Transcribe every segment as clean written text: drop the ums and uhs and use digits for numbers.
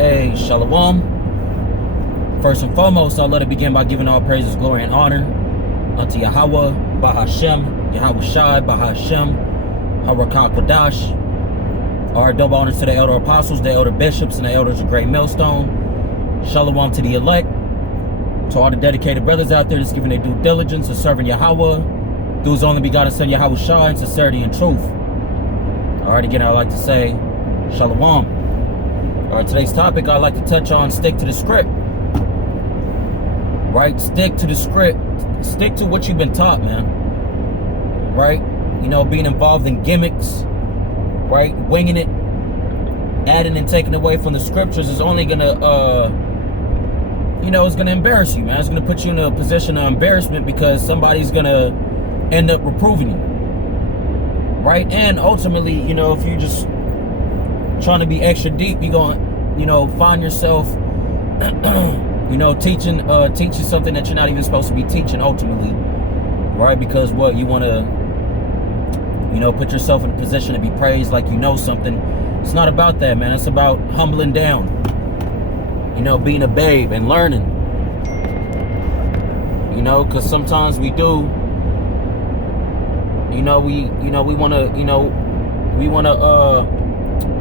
Hey, Shalom. First and foremost, I'll let it begin by giving all praises, glory, and honor unto YAHAWAH, BaHaShem, YAHAWASHI, BaHaShem, Harakah Kadash. Our double honors to the elder apostles, the elder bishops, and the elders of Great Millstone. Shalom to the elect. To all the dedicated brothers out there that's giving their due diligence of serving Yahawah through his only begotten son YAHAWASHI in sincerity and truth. Alright, again, I'd like to say Shalom. Alright, today's topic I'd like to touch on stick to the script. Right? Stick to the script. Stick to what you've been taught, man. Right? You know, being involved in gimmicks, right? Winging it, adding and taking away from the scriptures is only gonna it's gonna embarrass you, man. It's gonna put you in a position of embarrassment because somebody's gonna end up reproving you. Right? And ultimately, you know, if you just trying to be extra deep, you're gonna, find yourself teaching something that you're not even supposed to be teaching ultimately. Right? Because what you wanna put yourself in a position to be praised like you know something. It's not about that, man. It's about humbling down. Being a babe and learning. Because sometimes we do. We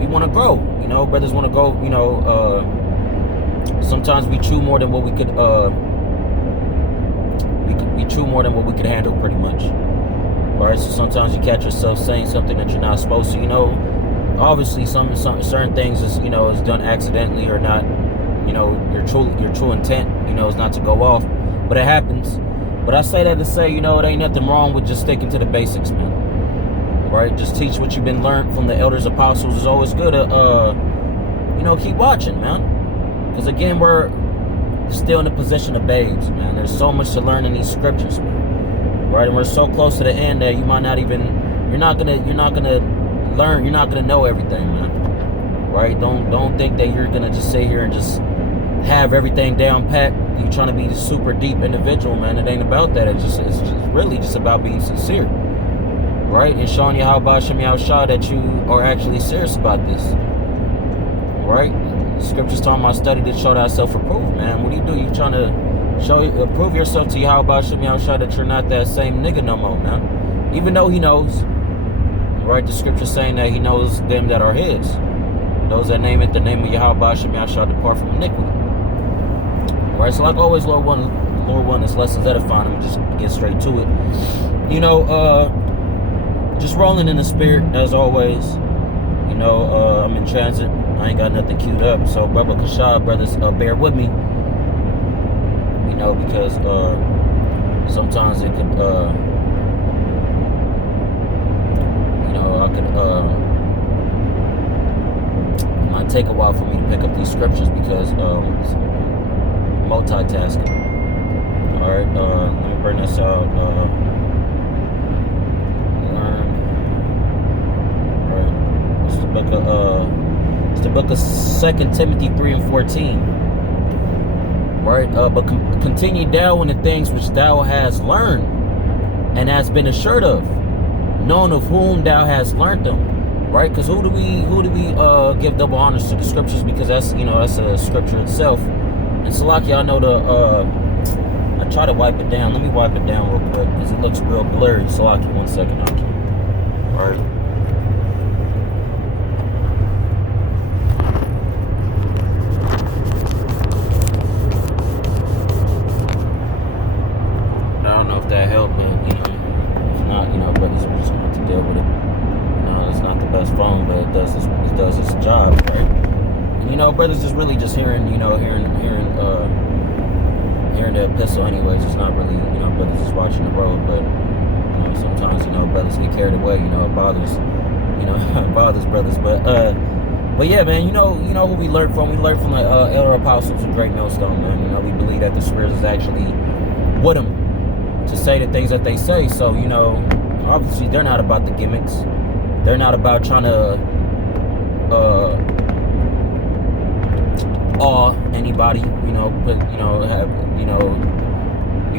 wanna grow. Brothers wanna go. Sometimes we chew more than what we could. We chew more than what we could handle, pretty much. Right, so sometimes you catch yourself saying something that you're not supposed to. Obviously some certain things is is done accidentally or not. Your true intent is not to go off, but it happens. But I say that to say it ain't nothing wrong with just sticking to the basics, man. Right, just teach what you've been learned from the elders, apostles. Is always good to keep watching, man, because again we're still in the position of babes, man. There's so much to learn in these scriptures, man. Right, and we're so close to the end that you might not even, you're not gonna learn, you're not gonna know everything, man. Right? Don't think that you're gonna just sit here and just have everything down pat. You're trying to be a super deep individual, man. It ain't about that. It's just really just about being sincere. Right? And showing you how BaHaShem YAHAWASHI that you are actually serious about this. Right? The scriptures talking about study to show thyself approved, man. What do? You trying to prove yourself to Yahweh BaHaShem YAHAWASHI that you're not that same nigga no more, man. Even though he knows, right? The scripture saying that he knows them that are his. Those that name it the name of Yahweh BaHaShem YAHAWASHI depart from iniquity. Right? So like always, Lord one, this lesson's edifying. I'm just get straight to it. Just rolling in the spirit as always. I'm in transit. I ain't got nothing queued up. So Brother Kashad, brothers, bear with me. Because sometimes it could, it might take a while for me to pick up these scriptures because multitasking. All right, let me bring this out. Learn. All right, it's the book of 2 Timothy 3 and 14. Right, but continue thou in the things which thou hast learned and hast been assured of, knowing of whom thou hast learned them. Right, because who do we give double honors to? The scriptures, because that's that's a scripture itself. And so like y'all know I try to wipe it down. Let me wipe it down real quick because it looks real blurry. So like 1 second. All right. That helped, man. If not, brothers are just going to have to deal with it. It's not the best phone, but it does its job, right? And, brothers is really just hearing the epistle anyways. It's not really, brothers is watching the road, but sometimes, brothers get carried away, it bothers, it bothers brothers, but yeah, man, who we learned from? We learned from the elder apostles of Great Millstone, man. We believe that the Spirit is actually with them to say the things that they say. So, obviously they're not about the gimmicks. They're not about trying to awe anybody, be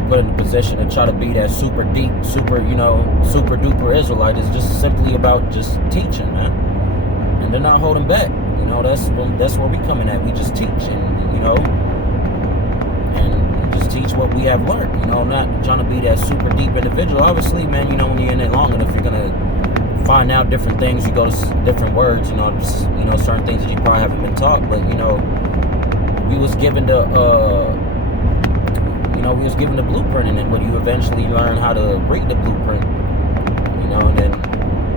put in a position to try to be that super deep, super duper Israelite. It's just simply about just teaching, man. And they're not holding back. You know, that's where we coming at. We just teach, and you know, and just teach what we have learned. You know, not trying to be that super deep individual. Obviously, man, you know, when you're in it long enough, you're gonna find out different things. You go to different words. You know, just, you know, certain things that you probably haven't been taught. But you know, we was given the you know, we was given the blueprint, and then when you eventually learn how to read the blueprint, you know, and then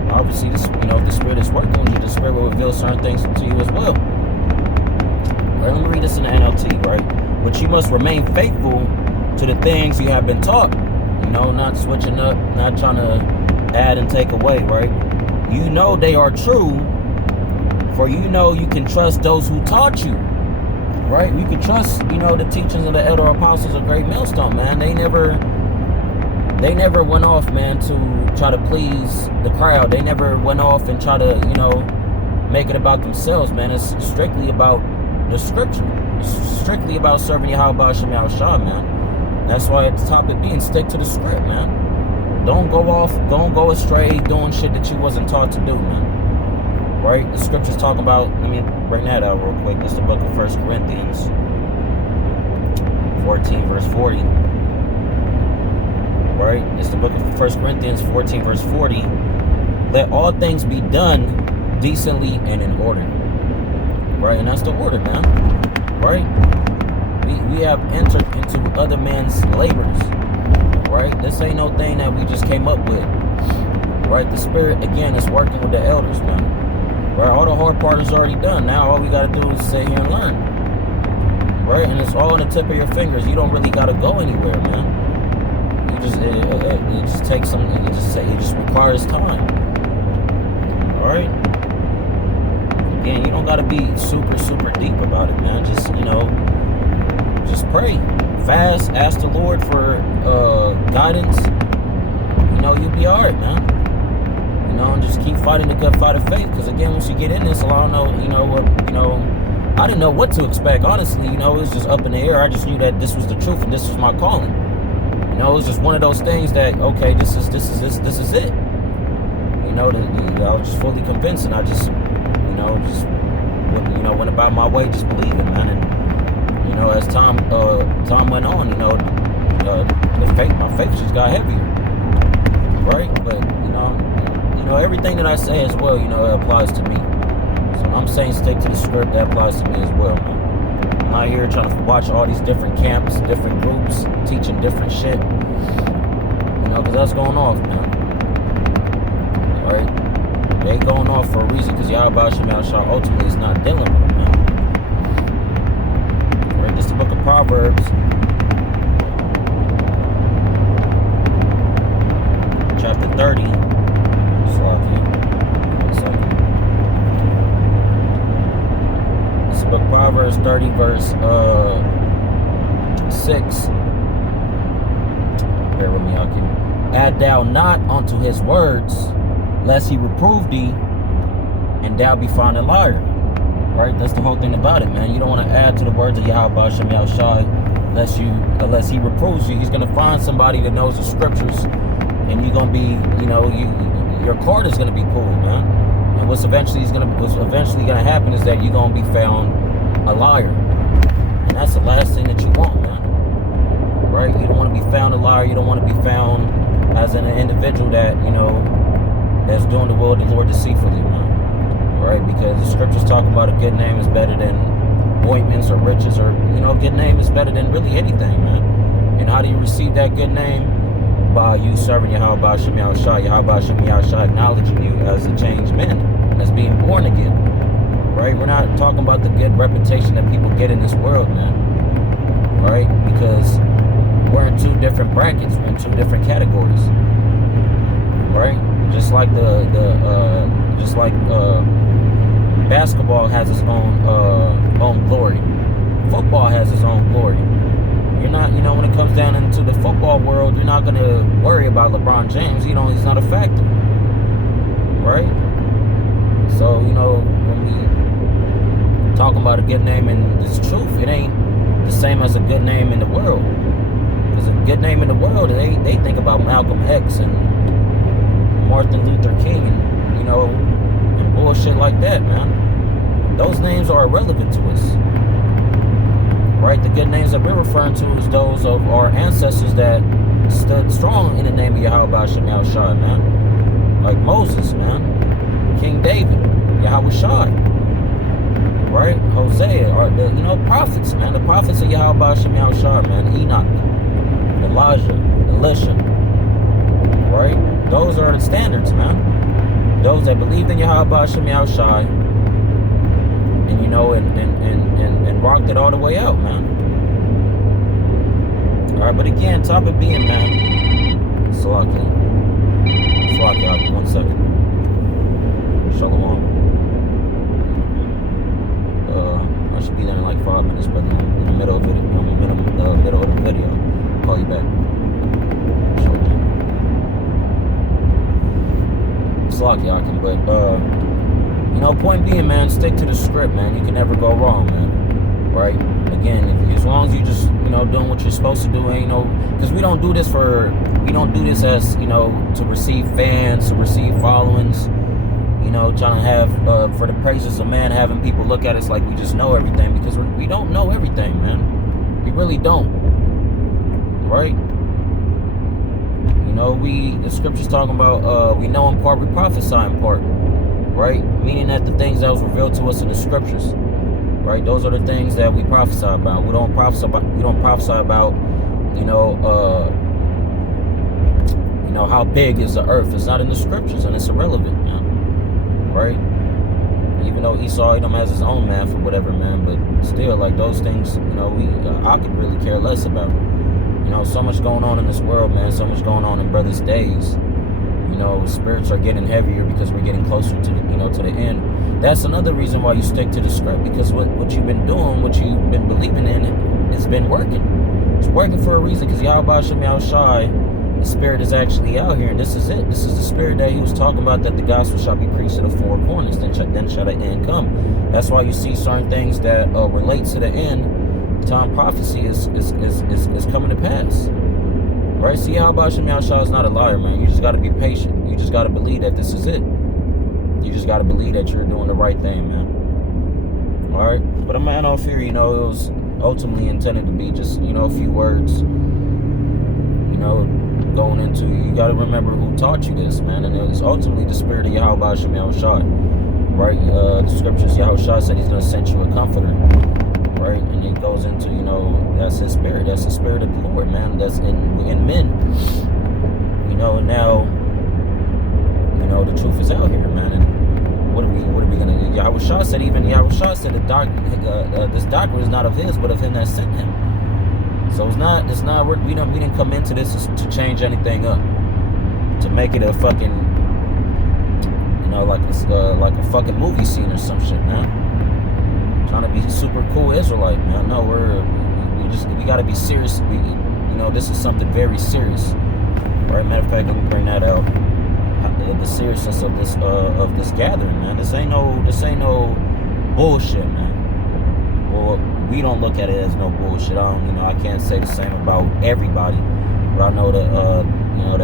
obviously, this, you know, if the Spirit is working with you, the Spirit will reveal certain things to you as well. Right, let me read this in the NLT, right? But you must remain faithful to the things you have been taught. You know, not switching up, not trying to add and take away, right? You know they are true, for you know you can trust those who taught you. Right? You can trust, you know, the teachings of the elder apostles of Great Millstone, man. They never went off, man, to try to please the crowd. They never went off and try to, you know, make it about themselves, man. It's strictly about the scripture. It's strictly about serving YAHAWASHI, man. That's why at the topic being, stick to the script, man. Don't go off, don't go astray doing shit that you wasn't taught to do, man. Right? The scriptures talk about, let me bring that out real quick. It's the book of 1 Corinthians 14 verse 40. Right? It's the book of 1 Corinthians 14 verse 40. Let all things be done decently and in order. Right? And that's the order, man. Right? We have entered into other men's labors. Right? This ain't no thing that we just came up with. Right? The Spirit, again, is working with the elders, man. Right, all the hard part is already done. Now all we gotta do is sit here and learn. Right, and it's all on the tip of your fingers. You don't really gotta go anywhere, man. You just it just takes some. It just requires time. All right. Again, you don't gotta be super deep about it, man. Just, you know, just pray, fast, ask the Lord for guidance. You know, you'll be all right, man. You know, and just keep fighting the good fight of faith. Because again, once you get in this, I don't know, you know what, you know, I didn't know what to expect. Honestly, you know, it was just up in the air. I just knew that this was the truth and this was my calling. You know, it was just one of those things that, okay, this is it. You know, I was just fully convinced, and I just, you know, went about my way, just believing, man. And you know, as time went on, you know, my faith just got heavier, right? But you know, everything that I say as well, you know, it applies to me. So when I'm saying stick to the script, that applies to me as well, man. I'm not here trying to watch all these different camps, different groups, teaching different shit. You know, because that's going off, man. Right? They ain't going off for a reason, because YAHAWASHI ultimately is not dealing with them, man. Right? This is the book of Proverbs, chapter 30. It's the book of Proverbs 30 verse 6. Bear with me, Akim. Add thou not unto his words, lest he reprove thee, and thou be found a liar. Right? That's the whole thing about it, man. You don't want to add to the words of YAHAWASHI unless he reproves you. He's going to find somebody that knows the scriptures, and you're going to be, you know, your card is going to be pulled, man. And what's eventually going to happen is that you're going to be found a liar. And that's the last thing that you want, man. Right? You don't want to be found a liar. You don't want to be found as an individual that, you know, that's doing the will of the Lord deceitfully, man. Right? Because the scriptures talk about a good name is better than ointments or riches, or, you know, a good name is better than really anything, man. And how do you receive that good name? By you serving YAHAWASHI, acknowledging you as a changed man, as being born again. Right? We're not talking about the good reputation that people get in this world, man. Right? Because we're in two different brackets, we're in two different categories. Right? Just like basketball has its own glory. Football has its own glory. You're not, you know, when it comes down into the football world, you're not going to worry about LeBron James. You know, he's not a factor. Right? So, you know, when we talking about a good name in this truth, it ain't the same as a good name in the world. Because a good name in the world, they think about Malcolm X and Martin Luther King and, you know, and bullshit like that, man. those names are irrelevant to us. Right? The good names that we're referring to is those of our ancestors that stood strong in the name of YAHAWASHI, man. Like Moses, man. King David, YAHAWASHI. Right? Hosea, or the, prophets, man. The prophets of YAHAWASHI, man. Enoch, Elijah, Elisha. Right? Those are the standards, man. Those that believed in YAHAWASHI, and and rocked it all the way out, man. Alright, but again, topic being, man. Salaki, 1 second. Shalom. I should be there in like 5 minutes, but in the middle of it, middle of the video. I'll call you back. Shalom. Salaki, but point being, man, stick to the script, man. You can never go wrong, man. Right? Again, as long as you just, doing what you're supposed to do, because we don't do this as, to receive fans, to receive followings, trying to have, for the praises of man, having people look at us like we just know everything, because we don't know everything, man. We really don't. Right? The scripture's talking about, we know in part, we prophesy in part. Right? Meaning that the things that was revealed to us in the scriptures, right? Those are the things that we prophesy about. We don't prophesy about, how big is the earth. It's not in the scriptures, and it's irrelevant, man. Right? Even though Esau, has his own math or whatever, man, but still, like, those things, I could really care less about. So much going on in this world, man. So much going on in brothers' days. Spirits are getting heavier because we're getting closer to the, to the end. That's another reason why you stick to the script, because what you've been doing, what you've been believing in, it's been working. It's working for a reason, because YAHAWASHI, the spirit is actually out here, and this is it. This is the spirit that he was talking about, that the gospel shall be preached to the four corners, then shall the end come. That's why you see certain things that relate to the end time prophecy is coming to pass. Right? See, YAHAWASHI is not a liar, man. You just got to be patient. You just got to believe that this is it. You just got to believe that you're doing the right thing, man. All right? But a man all fear, it was ultimately intended to be just, a few words, going into, you got to remember who taught you this, man. And it was ultimately the spirit of YAHAWASHI. Right? The scriptures, Yahushua said he's going to send you a comforter. Right? And it goes into, that's his spirit. That's the spirit of the Lord, man. That's in men. And now, the truth is out here, man. And what are we gonna do? Yahushua said that this doctrine is not of his, but of him that sent him. So we didn't come into this to change anything up, to make it a fucking, like a fucking movie scene or some shit, man. Trying to be super cool Israelite, man. No, we gotta be serious. This is something very serious. Right? Matter of fact, let me bring that out. The seriousness of this gathering, man. This ain't no bullshit, man. Well, we don't look at it as no bullshit. I can't say the same about everybody, but I know the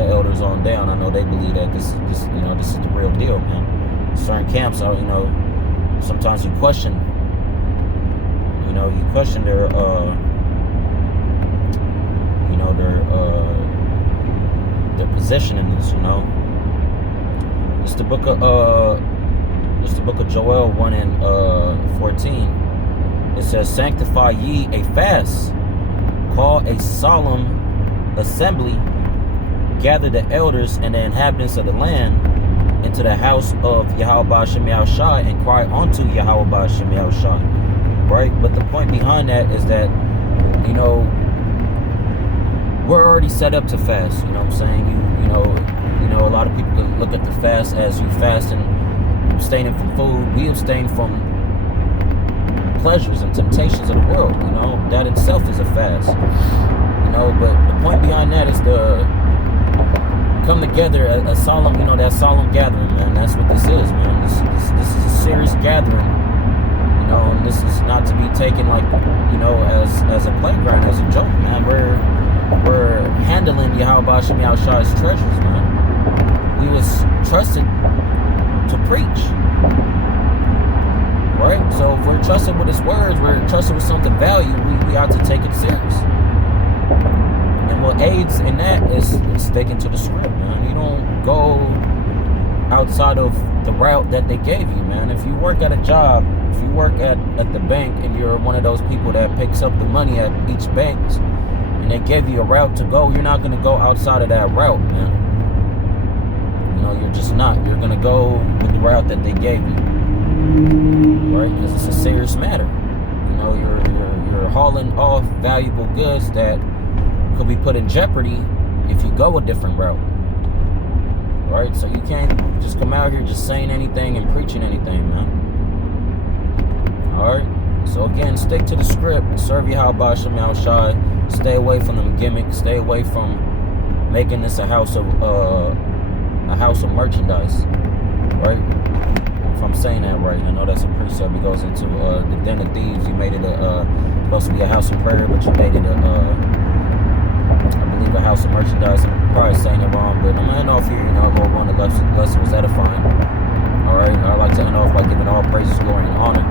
elders on down, I know they believe that this is the real deal, man. Certain camps are, sometimes you question. You question their position in this, It's the book of Joel 1 and 14. It says, sanctify ye a fast, call a solemn assembly, gather the elders and the inhabitants of the land into the house of YAHAWASHI and cry unto YAHAWASHI. Right? But the point behind that is that, we're already set up to fast. You know what I'm saying? A lot of people look at the fast as you fasting, abstaining from food. We abstain from pleasures and temptations of the world. That itself is a fast. But the point behind that is to come together, a solemn, that solemn gathering, man. That's what this is, man. This is a serious gathering. And this is not to be taken like, as a playground, as a joke, man. We're handling YAHAWASHI's treasures, man. We was trusted to preach, right? So if we're trusted with his words, we're trusted with something valuable, we ought to take it serious. And what aids in that is sticking to the script, man. You don't go outside of the route that they gave you, man. If you work at a job, if you work at the bank and you're one of those people that picks up the money at each bank and they give you a route to go, you're not going to go outside of that route, man. You know, you're just not. You're going to go with the route that they gave you, right? Because it's a serious matter. You know, you're hauling off valuable goods that could be put in jeopardy if you go a different route, right? So you can't just come out here just saying anything and preaching anything, man. All right. So again, stick to the script. Serve YAHAWASHI, YAHAWASHI. Stay away from them gimmicks. Stay away from making this a house of merchandise, right? If I'm saying that right, I know that's a precept. It goes into the den of thieves. You made it supposed to be a house of prayer, but you made it I believe a house of merchandise. I'm probably saying it wrong, but I'm gonna end off here. You know, Lord, one the lesson was edifying. All right, I like to end off by giving all praises, glory, and honor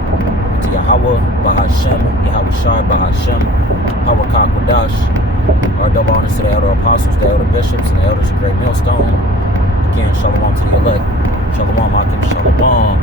to Yahawah, Bahashem, Yahawashi, Bahashem, Hawakakwadash. Our double honors to the elder apostles, the elder bishops, and the elders of Great Millstone. Again, shalom to the elect. Shalom, Akim, shalom.